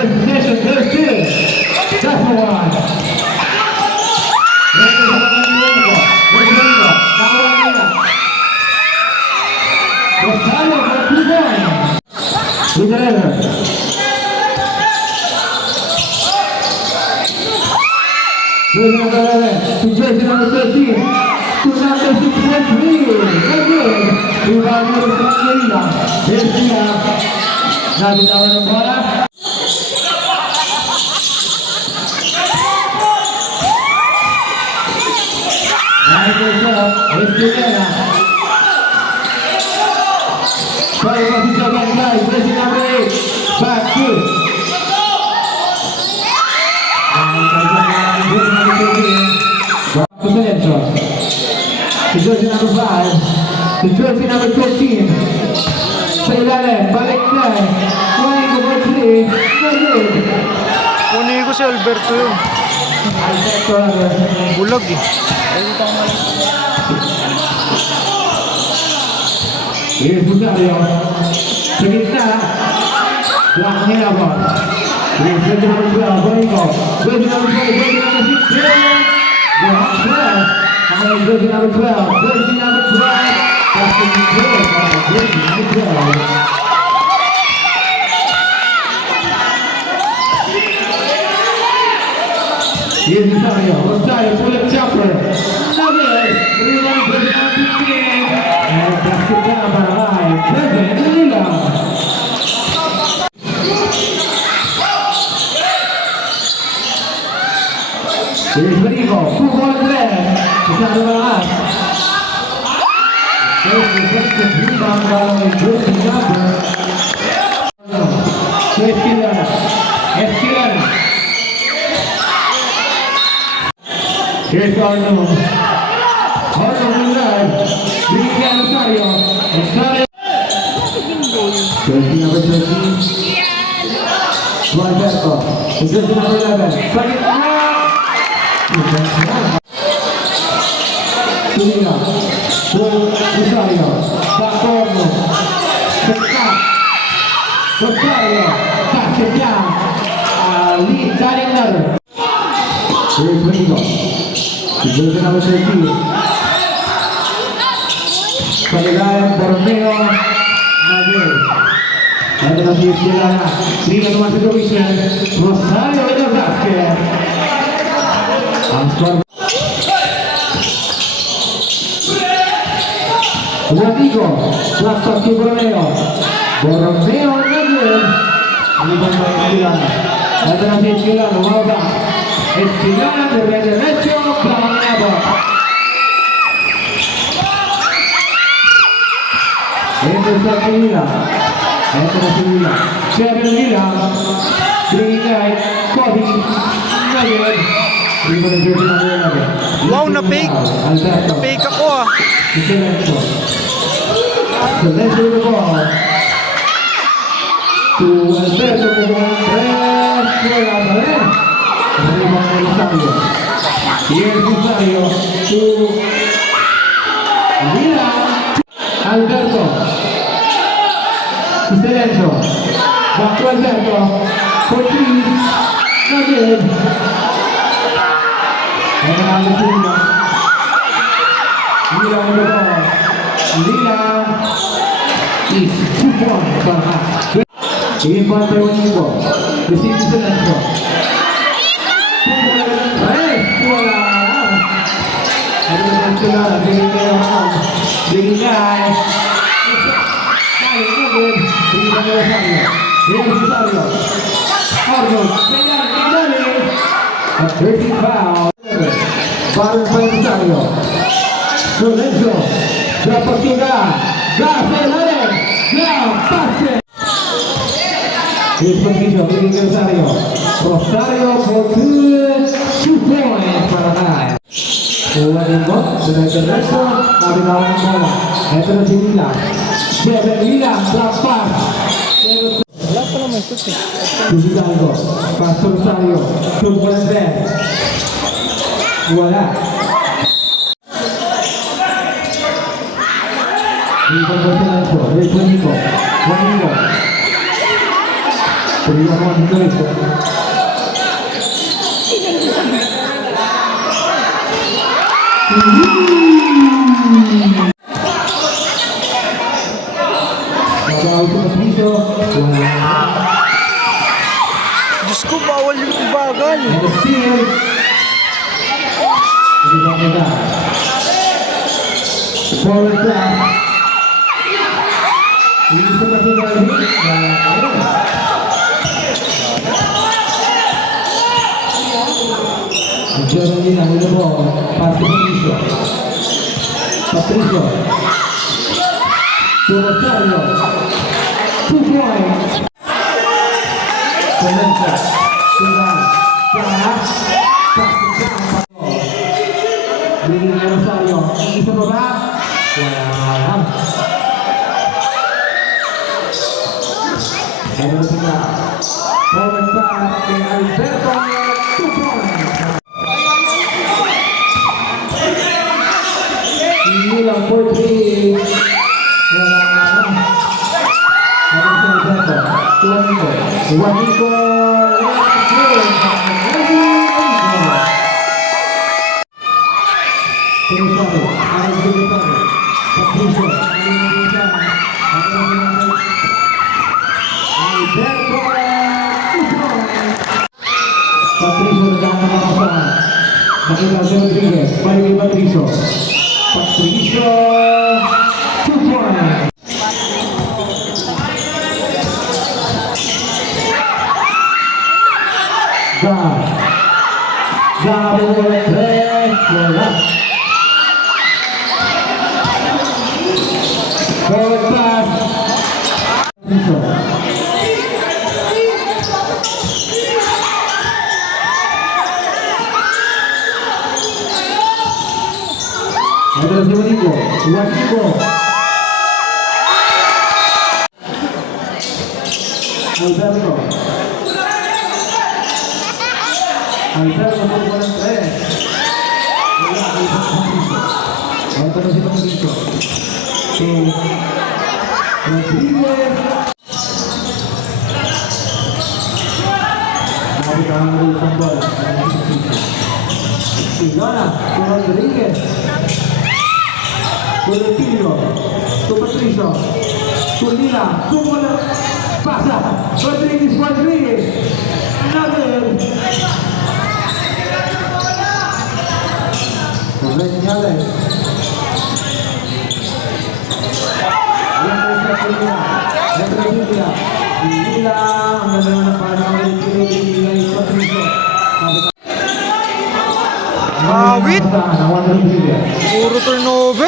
position, there's two. That's the one. To jersey number 13, to number 63. Very good. Rebound number 38. Here's the nabitawan ng bola. Nice shot. Estilera. Sorry, position again, guys. Jersey number 8. Back to. The jersey number 5, the jersey number 13. Sa ilalim, balik na. Kunin ko ba 3? Good. Kunin ko si Alberto yun. Alberto. Bulag eh. Here's Rosario. Sa gitna. Block niya ako. Here's jersey number 12, Bonico. Jersey number 12, jersey number 16. Block niya. Jersey number 12, jersey number 12. That's the jersey number 12. Here's Rosario. Rosario, pull-up jumper. Nugget. Rebound, jersey number 15. And basket down by Kevin Lila. Here's Bonico. 2-1-3. Masyado malakas. There's the defensive rebound by jersey number. So Esquilera. Esquilera. Here's Arnold. Arnold in line. Bringing down Rosario. Rosario. Jersey number 13. Alberto. Jersey number 11. Second round. Tulina, Rosario, Bacorno, Rosario, basket down, lead, diving ladder. Here's Bonico, jersey number 13. Paligayan, Borromeo, Nagel. Ito na si Esquilera, 3 naman situation, Rosario in the basket. Ang score. Rodrigo, last pass to Borromeo. Borromeo Nagel. Rebound by Esquilera. Ito na si Esquilera, umaba. Esquilera, de derecho, planeado. Ito sa Lila. Ito na si Lila. 7 Lila. Green light, Kobe, Nagel. Wow, na-fake. Na-fake ako ah. Silencio. Silencio the ball. To Alberto Contreras. Fuera para él. Arriba con Rosario. Y el Rosario. To Lila. Alberto. Silencio. Back to Alberto. For 3. Nagel. And Lila. Lila on the ball. Lila is 2 points for half. In front by Bonico. Receive the Silencio. Wala. Ano na sila? Bigay guys. Kaya na good. Bigay na Rosario. Bigay na Rosario. Arnold. Kaya. A 30 foul. Baru by Rosario. Silencio. Dapat juga. Gasolare. Now pase. Here's Patricio. Bringing Rosario. Rosario for 2 points para Nai. Buat Ingot. Dengan derecho. Nabi lawan bola. Ito na si Lila. 7 Lila. Lepas. Wala pa naman ito eh. Hidalgo. Paso Rosario. Tumpulan Ben. Wala. Rebound by Silencio. Here's Bonico. Bonico. Seguimos con Indonesia. Bawa itu ke piso. Diyos ko, bawal yung bagal. Ada steal. Ini bangga. Forward pass. Ini seperti tadi. Giorgina with the ball. Pass to Patricio. Patricio. To Rosario. 2 points. Comienza. Bigyan na Rosario. Isa pa ba? Wala. Ano na sila? Forward pass kay Alberto. 2 points. Ilang for 3. Wala na. Ano si Alberto? Juanico. Patricio nagkakaroon ng kasahan. Nakita si Rodriguez. Balik kay Patricio. Patricio. 2 points. Gabo ulit. Wala. Forward pass. Patricio. Adalah si Juanico. Alberto. Alberto por 3. Wala, Alberto. Adalah si Patricio. So, Rodriguez. Mari ka ang ulit bola. Igana, si Rodriguez. Boletillo, to Patricio, to Lila, to Mola, pasa, Rodriguez, another. Señales. Lila, ang ganda na parang Patricio. Awit. Puro turnover.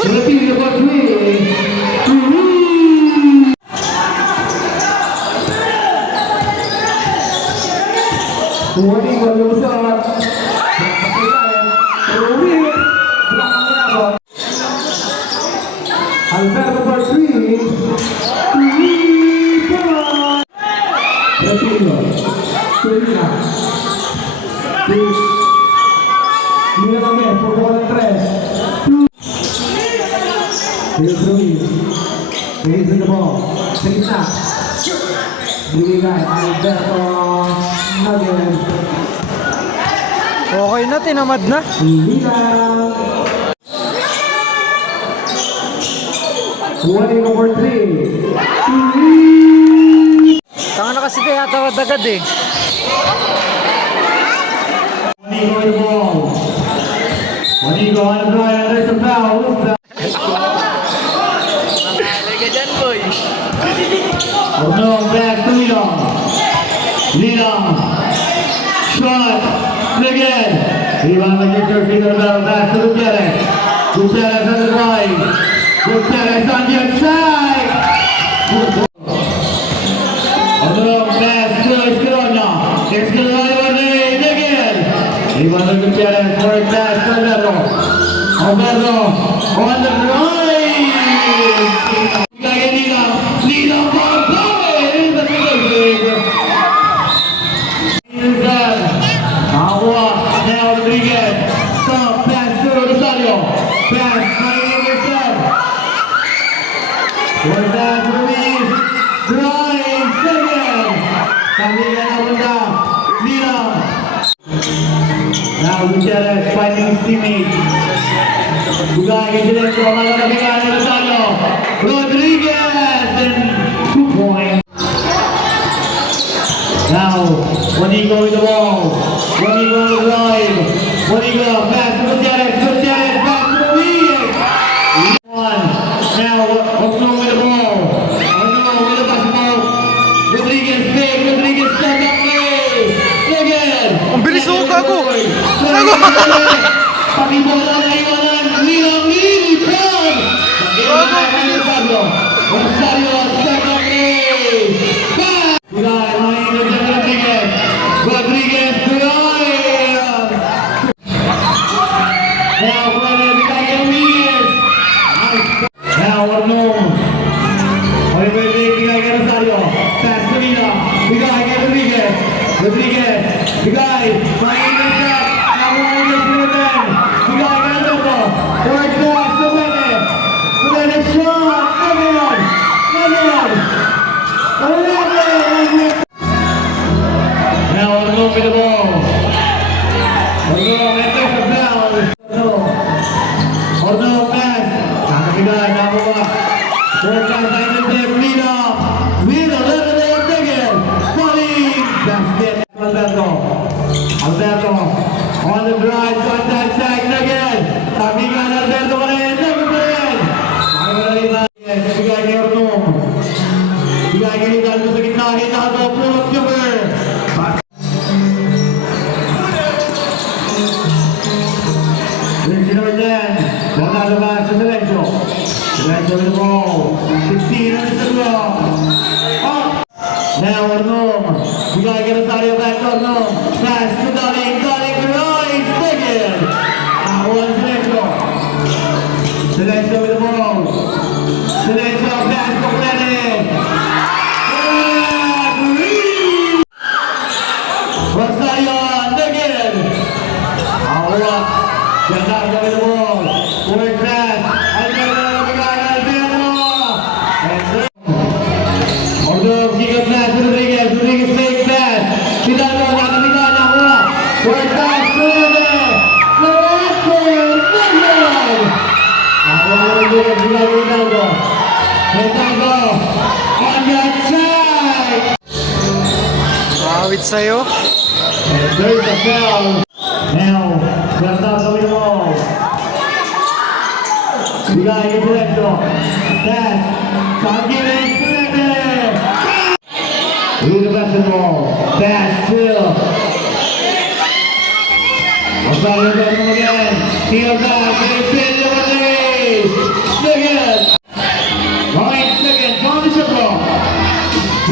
Alberto for 3. Retiro. Serena. Mira también por bola 3. Here's Ruiz. Here's the ball. Serena. Bigay Alberto. Again. Okay na, tinamad na. Lila. Juanico for 3. Tanga na kasi kaya tawad agad eh. Juanico with the ball. Juanico on the drive, and there's a foul. Lega dyan, boy. No, back to Lilong. Lilong. Shot. Again. Ivan Magister finger bell back to Gutierrez. Gutierrez on the drive. Gutierrez on the outside. No, back to Escalona. Escalona again. Ivan Gutierrez for a pass to Alberto. Alberto on the drive. Lilong for power in the middle. Now Rodriguez. Stop. Pass to Rosario. Pass. One back, Ruiz. Drive. Second. Now Gutierrez finding his teammates. Bigay kay Directo, malalabigan ni Rosario. Rodriguez and 2 points. Now, Monico with the ball. Monico on the drive. Monico pass to Gutierrez. Gutierrez pass to Rodriguez. One. Now, Ogno with the ball. Ogno with the basketball. Rodriguez big. Rodriguez stand up play. Again. Ang bilis mo, gago! Pakibola na iwanan. Nilang Ilipan. Rosario stand up play. Pass. Bigay, Rodriguez. Rodriguez drive. Now, Bigay kay Rodriguez. Now, Arnold. Bigay kay Rosario. Pass to Mina. Bigay kay Rodriguez. Rodriguez. Bigay. Trying to shot. Now, Rodriguez. Bigay kay Alberto. Third pass to Bene. Bene shot. Again. Now, Arnold with the ball. Arnold enters the foul. Arnold pass. Nakabigay. Nakuha. Third pass. Mina. Mina. Level there again. Falling. Basket. Alberto. On the drive. Contact side again. Tabigan Alberto pa rin. Level pa rin. Yes. Bigay kay Arnold. Bigay kay Hidalgo sa gitna. Hidalgo. Pull-up jumper. Number 10, Bernardo Vaz to Silencio. Silencio with the ball. 16 on the block. Up. Now Arnold. Bigay kay Rosario back to Arnold. Pass to Daling. Daling drives. Again. Nakuha ni Silencio. Silencio with the ball. Silencio pass to Plene. Rosario again. Nakuha. Bernardo with the ball. Forward pass. Alberto. Although kick up pass to Rodriguez. Rodriguez fake pass. Hidalgo. Nakabigay. Nakuha. Forward pass to Rodriguez. Nakuha ni Rodriguez. Bigay kay Hidalgo. Hidalgo. On that side. Awit sa'yo. And there's the foul. Now, Bernardo with the ball. Bigay kay Directo. Pass. Sangiling. With the basketball. Pass still. Rosario does it again. Heel pass. And it's been the way. Again. 9 seconds on the shot clock.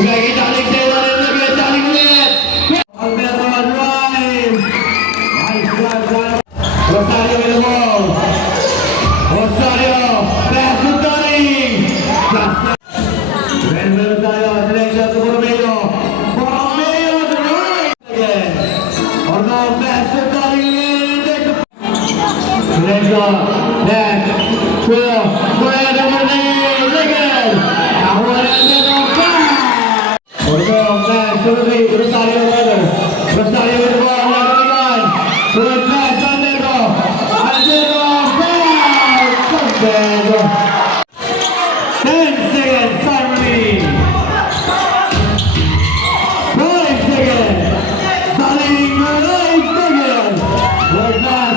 Bigay kay Daling. Again. Daling ulit. Alberto drive. Nice drive. Rosario with the ball. Rosario. Pass to Daling. Renzo Rosario. Silencio to Borromeo. Borromeo drive. Again. Arnold pass to Daling again. Silencio. Pass. Full. Fuera Borromeo. Again. Nakuha ni Alberto. Pass. Borromeo pass to Rosario brother. Rosario with the ball. Nakabigay. Full pass to Alberto. Alberto. Pass. Alberto. 10 seconds. Time remaining. 5 seconds. Daling 9 seconds. Right pass.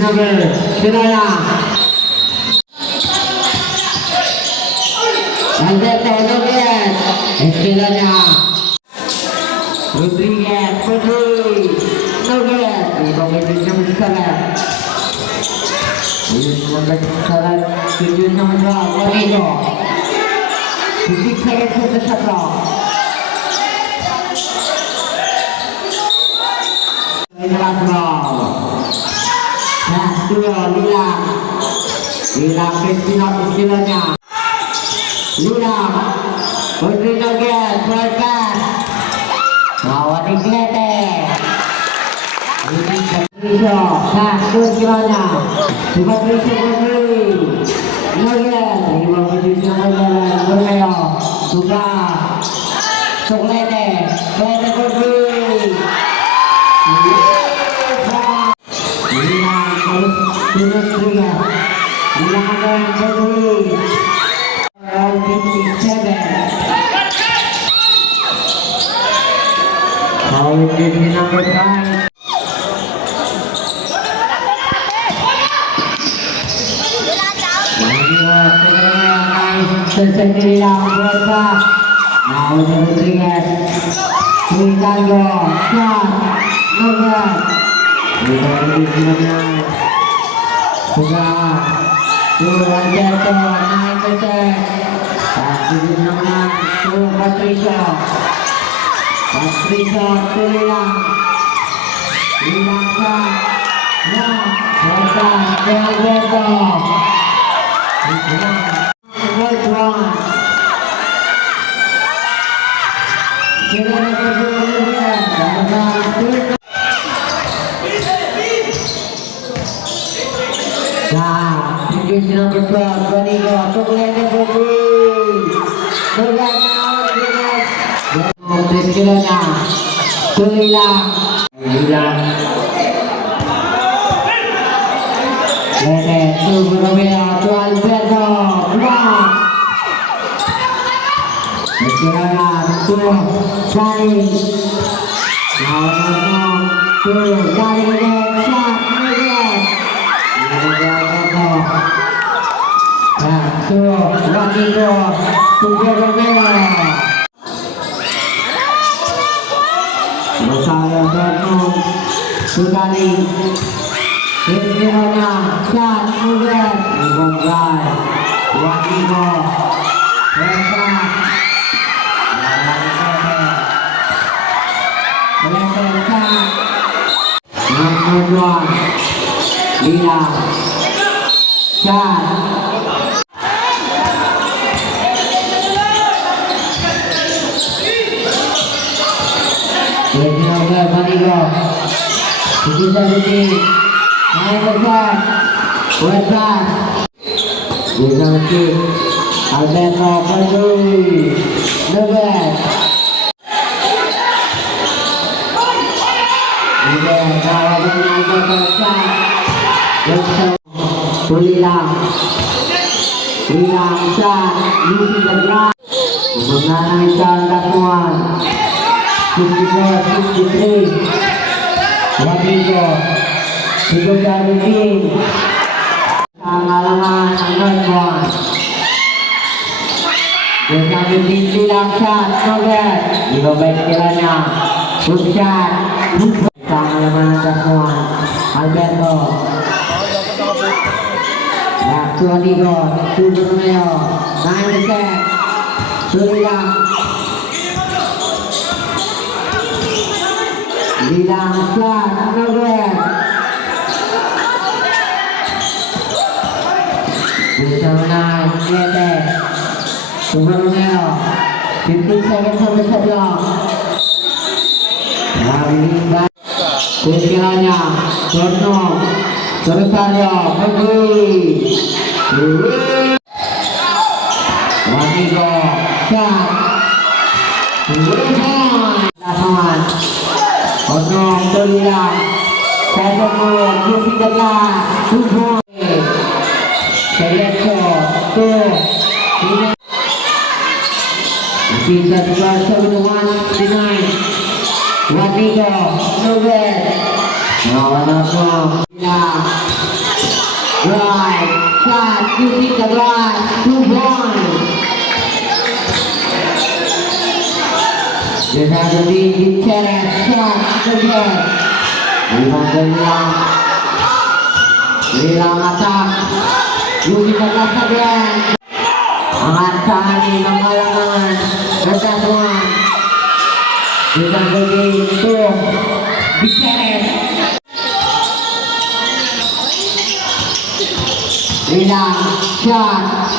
Correa. Sinaya. Alberto Rodriguez. Esquilania. Rodriguez. Rodriguez. Ito may video mo sa left. Ayun mo ba sa left. Video naman na. Moreno. 6 seconds on the shot clock. Ayun na last ball. Pass to Lilang. Lilang, Esquilania. Lilang. Rodriguez again. Third pass. Nawa ni Glete. Patricio, pass to Esquilania. Si Patricio Rodriguez. Again. Ibang Patricio Rodriguez. Borromeo. Suga. Suglete. Now it is the number 5. Sendiri lang berapa? Now Rodriguez, Ricardo, shot, Logan, Ricardo di mana? Sudah, turun jatuh, naik kencang, tapi di mana? Turun Patricia, tulang, shot, ya, berkah, Alberto. Right one. Kita nak berdua. Nah, ini number 12. Banigo, Tukulene Bobby. Tulang now, Teskilana. Tulilang. Lele, tu Romeo, tu Alberto, block. Teskilana, tu Sari. Now, tu Sari again, shot, again. Tu Rodrigo, tu Romeo. Rosario Dortmund, tu Sari. Teskilana, shot, again. Bongkai, Rodrigo, Number 1, Lila, shot. Regional Banigo, bisa jadi, naik besar, besar. Bisa jadi, Alberto Pedri, the best. Tulilang shot, using the glass. Kemenangan isang dapuan 64-63. Rodrigo hidup dari tim pengalaman nomor 1. Bersama tim Tulilang shot, Nogat juga baik kiranya shot. Pengalaman dapuan Alberto. Waktu Rodrigo, tu Romeo, naik besar, Tulilang, Lilang shot, Nogat, bisa menaik, Lele, tu Romeo, 15 seconds on the shot clock. Teskilana, Dortmund, Rosario, Pedri, Rodrigo, shot, lapangan, Dortmund, Tulilang, Pedro, using the glass, 2 points, Sergio, 2, bisa 2-1-9. Rodrigo, Nogat, right, shot, using the glass, 2 points. There's another lead, Gutierrez, shot, again. Lilang attack, using the glass again. Angat sahani ng halangan, nagkatuan. Dengan begitu, Gutierrez. Lilang shot,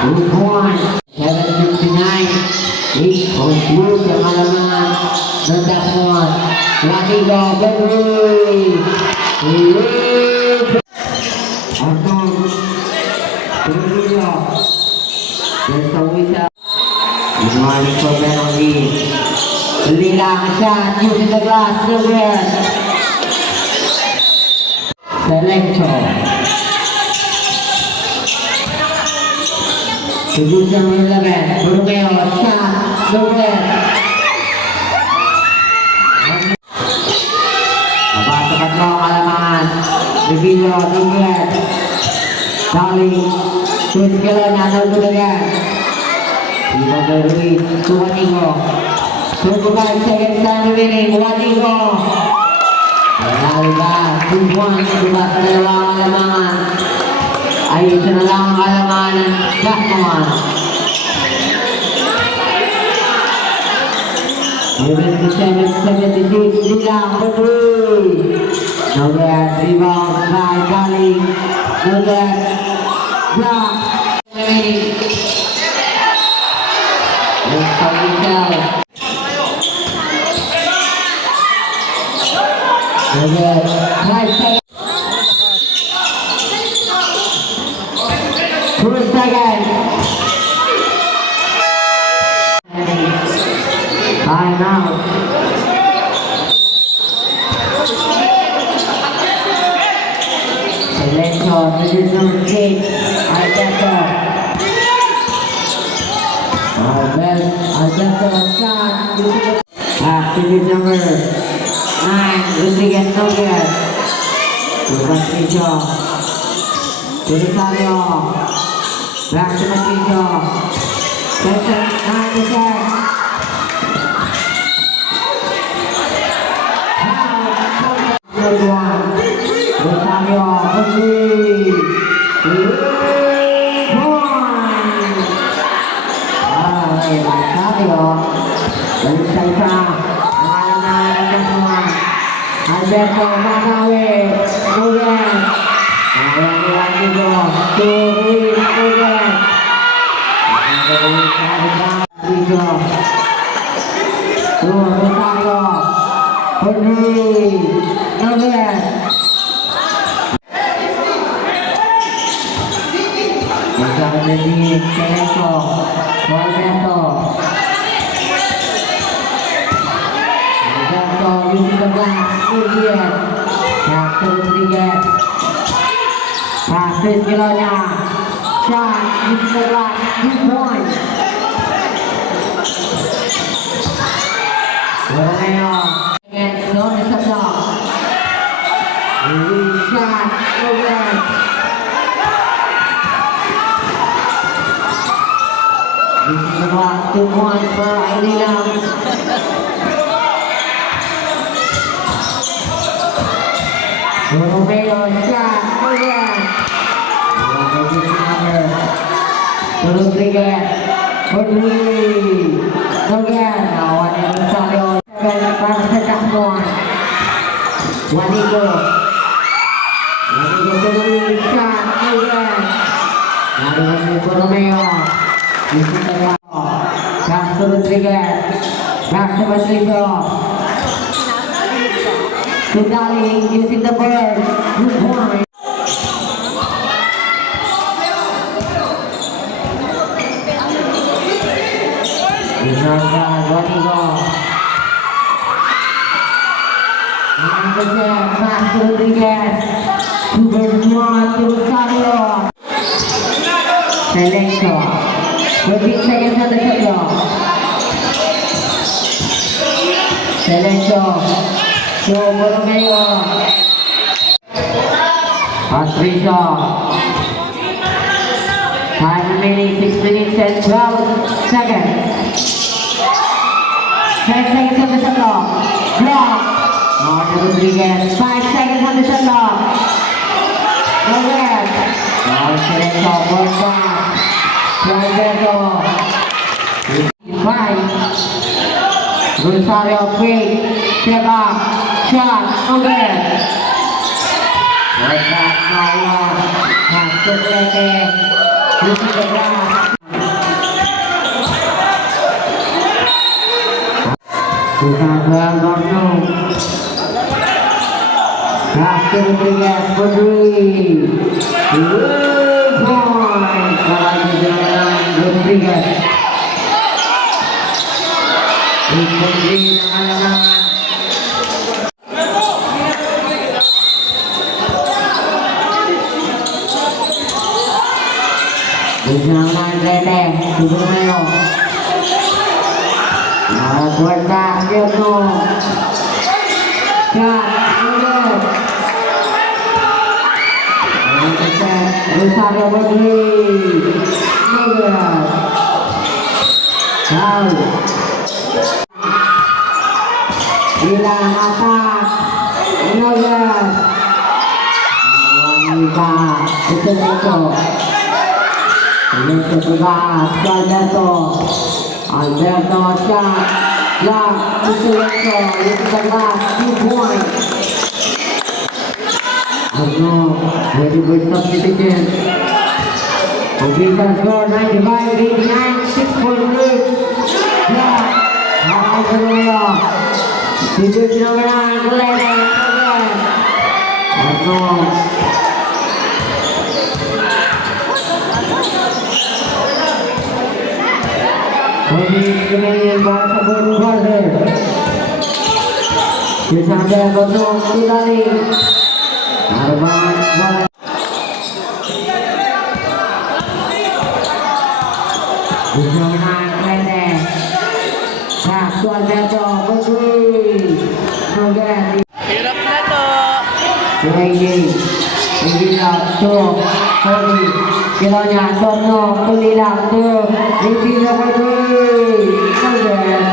2 points, 7:59. 8.2 pengalaman nagkatuan. Rodrigo, Pedri. Arthur, Pedro, Desawisa. Menuai penalti. Lilang shot, using the glass, Nogat. Selector. 7-11, Romeo, shot, Nogat. Revilla, Nugget. Dali. Terus jalan anak Nugget. Tiba dari Wadigo. 25 seconds time remaining. Wadigo. Menalga 2-1 dibuka ke dalam alaman. Ayo senalang alaman. Batman. 77-76 Dilang Putri. Nugget rebound by Dali. Nugget block. Nugget 5 seconds. 2 seconds. Time out. Selection, this is number 8. Alberto. Alberto shot. This is number 9. Rodriguez Nugget. Patricio. Belisario. Back to Patricio. 9%. Rosario, Putri, 3 points. Rosario, dari Saisa, Alberto Manawe, Nugget, Wadigo, Turi, Nugget, Rosario, Putri, Nugget. Bersama dari Celso, Alberto, Yusuf Tegas, Nugget, Pastor Rodriguez, Pastor Kilonya, shot, Yusuf Tegas, 2 points. Romeo, against Sony Sabda, shot, Nugget. This is about 2 points for Ailina. Romeo shot, Nugget. Rodriguez, Putri, Nugget. Lawan yang Rosario, 7 points. Wadigo, Putri, shot, Nugget. Lalu Romeo. Pastor Rodriguez, Pastor Patricio, Tudali using the bird, 2 points. Wadigo, Pastor Rodriguez, 2 versus 1 to Rosario. Selection. 14 seconds on the shot clock. Selection. So, Borromeo. Patricio. Time remaining 6 minutes and 12 seconds. 10 seconds on the shot clock. Block. Martin Rodriguez. 5 seconds on the shot clock. Nugget. Now Selection. First down. Alberto, 5. Rosario, quick, step up, shot, Nugget. Right back, Naya, pass to Leke, using the glass. Rosario, Gordo. Pass to Rodriguez, Putri. Points, Rodriguez. Putri dengan Jangan gede, tubuh melo. Kuasa Jono. Shot, mundur. Rosario Rodriguez. Miguel. Foul. Ilang atak. Miguel. Wanita. Ito na ito. Ito tugas. Alberto. Alberto shot. Lock. Ito na ito. Ito tugas. 2 points. Ano, ready for substitution. Official score 95-89, 6-point-lead. Yeah, nakakay sa nila. Sigurd naman, kulete, again. Ano. Pwede kumain para sa buong quarter. Sisanda, Gotong, Tudali. Arban, bola. Usahawan Klete. Satu Alberto, Bukui. Nogan. Hirap na to. Ini lah tu. Kori. Kilonya Torno, Tulilang tu. Ripila Bukui. Nogan.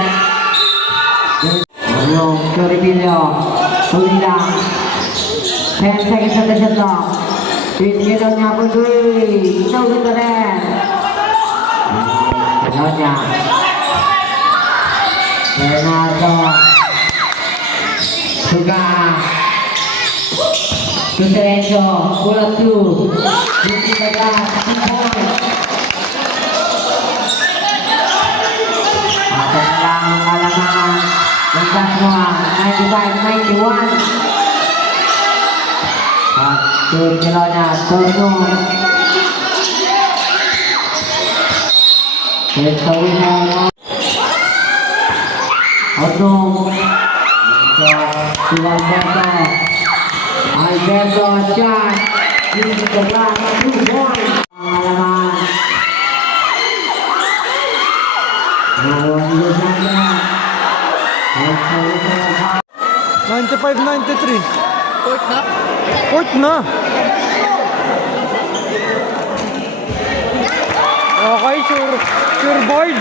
Ano, Ripila. Tulilang. 10 seconds on the shot clock. Kilonya Bukui. No good to that. Kilonya. Bernardo. Suga. Suterenzo. Pull up 2. 2 point. Atas lang alaman. Lantas semua. 95-91. Satu kilonya Torno. Kesawingan Torno. Alberto. Alberto shot. Ini sebelah 2 point. Pengalaman. Lawan Lusanda. 95-93. Court na. Okay, sure board.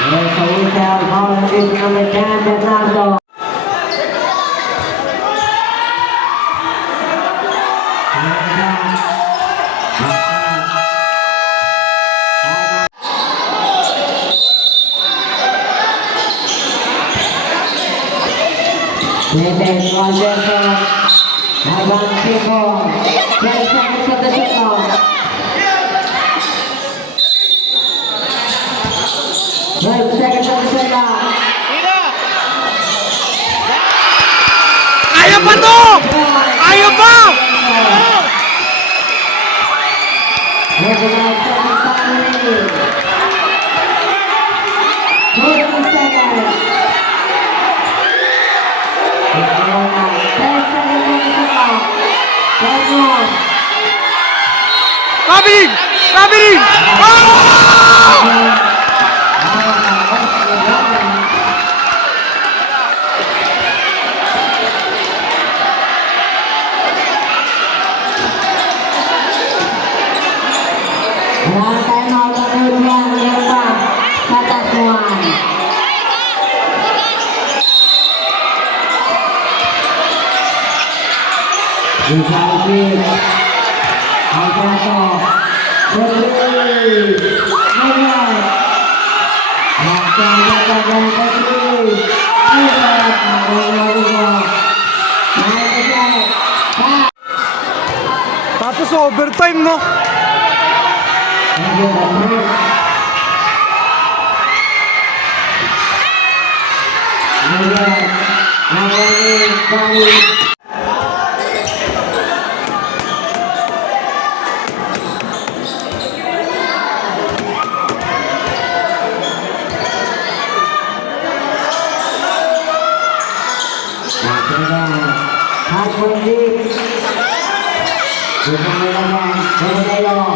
Sa Usel, bola dito naman Dan Bernardo. Neves, Alberto, Habang Tipo, 12 seconds of the shot clock. Right, seconds of the shot clock. Kaya pa to! Kaya pa! Recognize seconds time remaining. 14 seconds. 10 seconds of the shot clock. 10 more. Kabilin! Kabilin! Ah! Wala tayong makakapagod yan. Meron pa. Patas Juan. Rizalvin. Alberto. Rodriguez. Mayan. Nakakagagagag Rodriguez. Ibat. Nakakagagag. Nakakagagag. Tapos overtime, no? Hard for deep. Ito mo naman. Ito